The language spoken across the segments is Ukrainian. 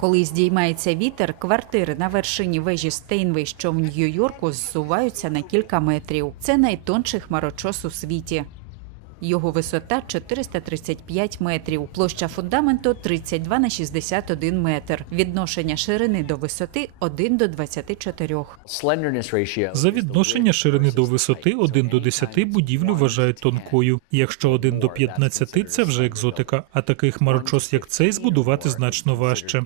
Коли здіймається вітер, квартири на вершині вежі Стейнвей, що в Нью-Йорку, зсуваються на кілька метрів. Це найтонший хмарочос у світі. Його висота 435 метрів, площа фундаменту 32 на 61 метр. Відношення ширини до висоти 1 до 24. За відношення ширини до висоти 1 до 10 будівлю вважають тонкою. Якщо 1 до 15 – це вже екзотика, а такий хмарочос, як цей, збудувати значно важче.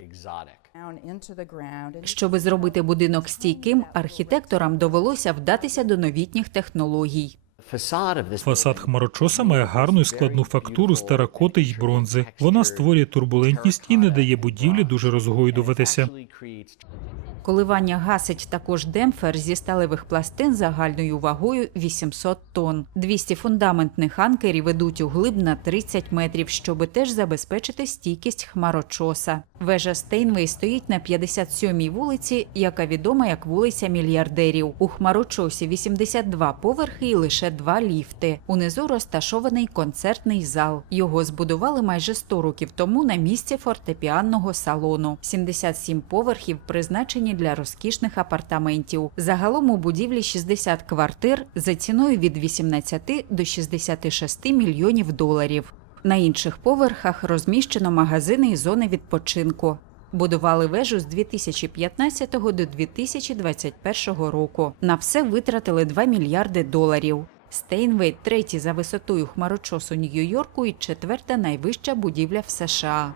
Щоби зробити будинок стійким, архітекторам довелося вдатися до новітніх технологій. Фасад хмарочоса має гарну і складну фактуру з теракоти й бронзи. Вона створює турбулентність і не дає будівлі дуже розгойдуватися. Коливання гасить також демпфер зі сталевих пластин загальною вагою 800 тонн. 200 фундаментних анкерів ведуть у глиб на 30 метрів, щоби теж забезпечити стійкість хмарочоса. Вежа Стейнвей стоїть на 57-й вулиці, яка відома як вулиця мільярдерів. У хмарочосі 82 поверхи і лише два ліфти. Унизу розташований концертний зал. Його збудували майже 100 років тому на місці фортепіанного салону. 77 поверхів призначені для розкішних апартаментів. Загалом у будівлі 60 квартир за ціною від 18 до 66 мільйонів доларів. На інших поверхах розміщено магазини і зони відпочинку. Будували вежу з 2015 до 2021 року. На все витратили 2 мільярди доларів. Стейнвей третій за висотою хмарочосу Нью-Йорку і четверта найвища будівля в США.